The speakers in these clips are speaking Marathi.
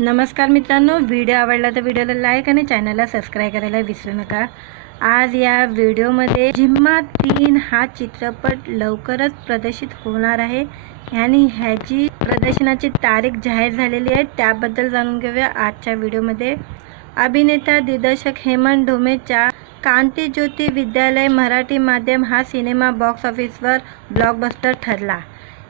नमस्कार मित्रांनो, व्हिडिओ आवडला तर व्हिडिओला लाईक आणि चॅनलला सबस्क्राईब करायला विसरू नका। आज या व्हिडिओमध्ये जिम्मा 3 हा चित्रपट लवकरच प्रदर्शित होणार आहे आणि ह्याची प्रदर्शनाची तारीख जाहीर झालेली आहे, त्याबद्दल जाणून घेऊया आजच्या व्हिडिओमध्ये। अभिनेता दिग्दर्शक हेमंत ढोमेचा क्रांतिज्योती विद्यालय मराठी माध्यम हा सिनेमा बॉक्स ऑफिसवर ब्लॉकबस्टर ठरला।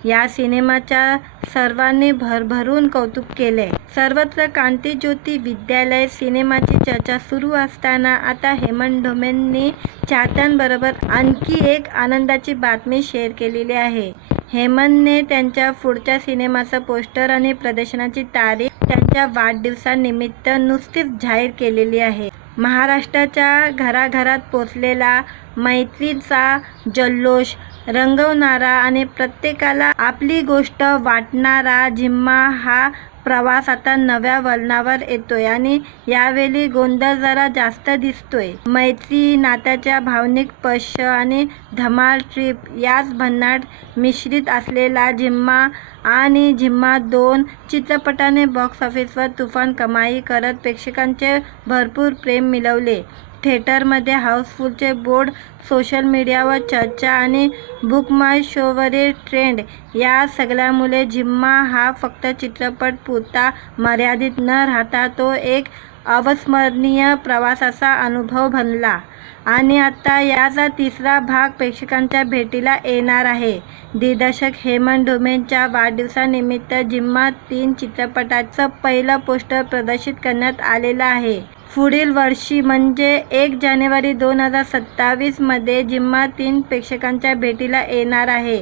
या सिनेमाच्या सर्वांनी भरभरून कौतुक केले। सर्वत्र क्रांतिज्योती विद्यालय सिनेमाची चर्चा सुरू असताना आता हेमंत ढोमेंनी चाहत्यांबरोबर आणखी एक आनंदाची बातमी शेअर केलेली आहे। हेमंतने त्यांच्या पुढच्या सिनेमाचं पोस्टर आणि प्रदर्शनाची तारीख त्यांच्या वाढदिवसानिमित्त नुकतीच जाहीर केलेली आहे। महाराष्ट्राच्या घराघरात पोचलेला मैत्रीचा जल्लोष रंगवणारा आणि प्रत्येकाला आपली गोष्ट वाटणारा जिम्मा हा प्रवास आता नव्या वळणावर येतोय आणि यावेळी गोंधळ जरा जास्त दिसतोय। मैत्री, नात्याच्या भावनिक स्पर्श आणि धमाल ट्रिप याच भन्नाट मिश्रित असलेला जिम्मा आणि जिम्मा 2 चित्रपटाने बॉक्स ऑफिसवर तुफान कमाई करत प्रेक्षकांचे भरपूर प्रेम मिळवले। थिएटरमध्ये हाऊसफुलचे बोर्ड, सोशल मीडियावर चर्चा आणि बुक माय शोवरील ट्रेंड या सगळ्यामुळे जिम्मा हा फक्त चित्रपट पुरता मर्यादित न राहता तो एक अविस्मरणीय प्रवासाचा अनुभव बनला आणि आता याचा तिसरा भाग प्रेक्षकांच्या भेटीला येणार आहे। दिग्दर्शक हेमंत ढोमेच्या वाढदिवसानिमित्त जिम्मा 3 चित्रपटाचं पहिलं पोस्टर प्रदर्शित करण्यात आलेलं आहे। पुढील वर्षी म्हणजे 1 जानेवारी 2027 मध्ये जिम्मा 3 प्रेक्षकांच्या भेटीला येणार आहे।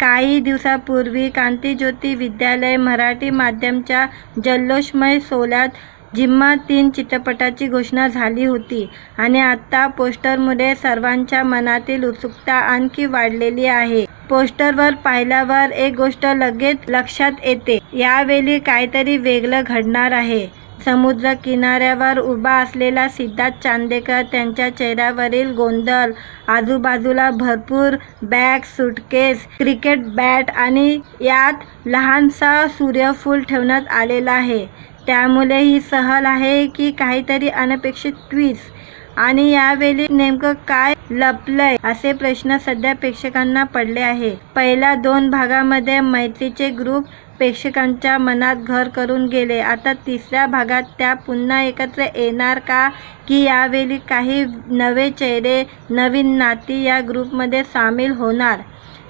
काही दिवसांपूर्वी क्रांतिज्योती विद्यालय मराठी माध्यमच्या जल्लोषमय सोहळ्यात जिम्मा 3 चित्रपटाची घोषणा झाली होती आणि आता पोस्टरमुळे सर्वांच्या मनातील उत्सुकता आणखी वाढलेली आहे। पोस्टरवर पाहिल्यावर एक गोष्ट लगेच लक्षात येते, यावेळी काहीतरी वेगळं घडणार आहे। समुद्र किनाऱ्यावर उभा असलेला सिद्धार्थ चांदेकर, त्यांच्या चेहऱ्यावरील गोंधळ, आजूबाजूला भरपूर बॅग, सूटकेस, क्रिकेट बॅट आणि यात लहानसा सूर्यफूल ठेवण्यात आलेला आहे। त्यामुळे ही सहल आहे की काहीतरी अनपेक्षित ट्विस्ट आणि यावेळी नेमकं काय लपलंय असे प्रश्न सध्या प्रेक्षकांना पडले आहे। पहिल्या 2 भागांमध्ये मैत्रीचे ग्रुप प्रेक्षकांच्या मनात घर करून गेले, आता तिसऱ्या भागात त्या पुन्हा एकत्र येणार का, की यावेळी काही नवे चेहरे, नवीन नाती या ग्रुपमध्ये सामील होणार,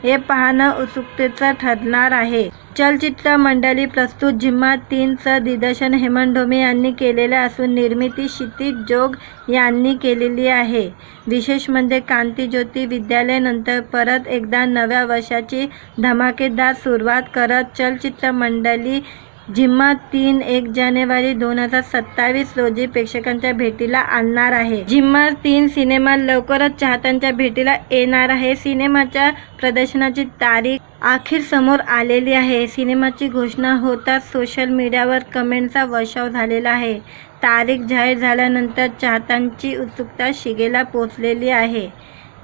हे पाहणं उत्सुकतेचं ठरणार आहे। चलचित्र मंडळी प्रस्तुत जिम्मा 3चं दिग्दर्शन हेमंत ढोमे यांनी केलेले असून निर्मिती क्षितिज जोग यांनी केलेली आहे। विशेष म्हणजे क्रांतिज्योती विद्यालय नंतर परत एकदा नव्या वर्षाची धमाकेदार सुरुवात करत चलचित्र मंडळी जिम्मा 3 1 जानेवारी 2027 रोजी प्रेक्षकांच्या भेटीला आणणार आहे। जिम्मा 3 सिनेमा लवकरच चाहत्यांच्या भेटीला येणार आहे। सिनेमाच्या प्रदर्शनाची तारीख अखेर समोर आलेली आहे। सिनेमाची घोषणा होताच सोशल मीडियावर कमेंटचा वर्षाव झालेला आहे। तारीख जाहीर झाल्यानंतर चाहत्यांची उत्सुकता शिगेला पोहोचलेली आहे।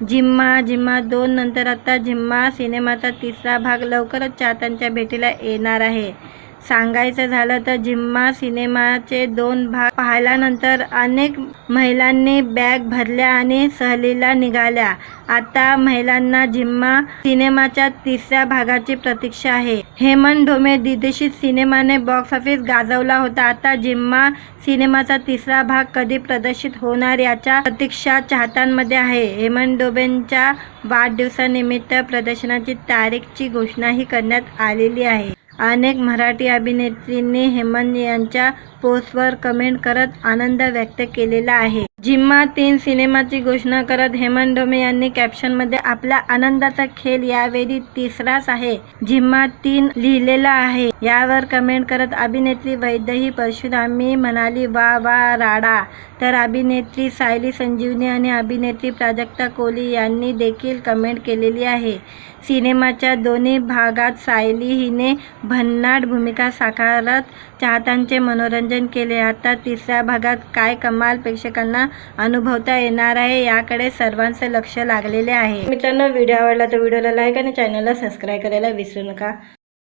जिम्मा 2 नंतर आता जिम्मा सिनेमाचा तिसरा भाग लवकरच चाहत्यांच्या भेटीला येणार आहे। सांगायचं झालं तर जिम्मा सिनेमाचे 2 भाग पाहिल्यानंतर अनेक महिलांनी बॅग भरल्या आणि सहलीला निघाल्या। आता महिलांना जिम्मा सिनेमाच्या तिसऱ्या भागाची प्रतीक्षा आहे। हेमंत ढोमे दिग्दर्शित सिनेमाने बॉक्स ऑफिस गाजवला होता, आता जिम्मा सिनेमाचा तिसरा भाग कधी प्रदर्शित होणार याच्या प्रतीक्षा चाहत्यांमध्ये आहे। हेमंत ढोमेंच्या वाढदिवसानिमित्त प्रदर्शनाची तारीखची घोषणाही करण्यात आलेली आहे। अनेक मराठी अभिनेत्रींनी हेमंत यांच्या पोस्टवर कमेंट करत आनंद व्यक्त केलेला आहे। जिम्मा 3 सिनेमाची घोषणा करत हेमंत ढोमे यांनी कॅप्शनमध्ये आपला आनंदाचा खेळ यावेळी तिसराच आहे, जिम्मा 3 लिहिलेला आहे। यावर कमेंट करत अभिनेत्री वैदेही परशुरामी म्हणाली, वा वा राडा। तर अभिनेत्री सायली संजीवनी आणि अभिनेत्री प्राजक्ता कोहली यांनी देखील कमेंट केलेली आहे। सिनेमाच्या दोन्ही भागात सायली हिने भन्नाट भूमिका साकारत चाहत्यांचे मनोरंजन केले। आता तिसऱ्या भागात काय कमाल प्रेक्षकांना अनुभवता येणार आहे याकडे सर्वांचे लक्ष लागलेले आहे। मित्रांनो, व्हिडिओ आवडला तर व्हिडिओला लाईक आणि चॅनलला सबस्क्राईब करायला विसरू नका।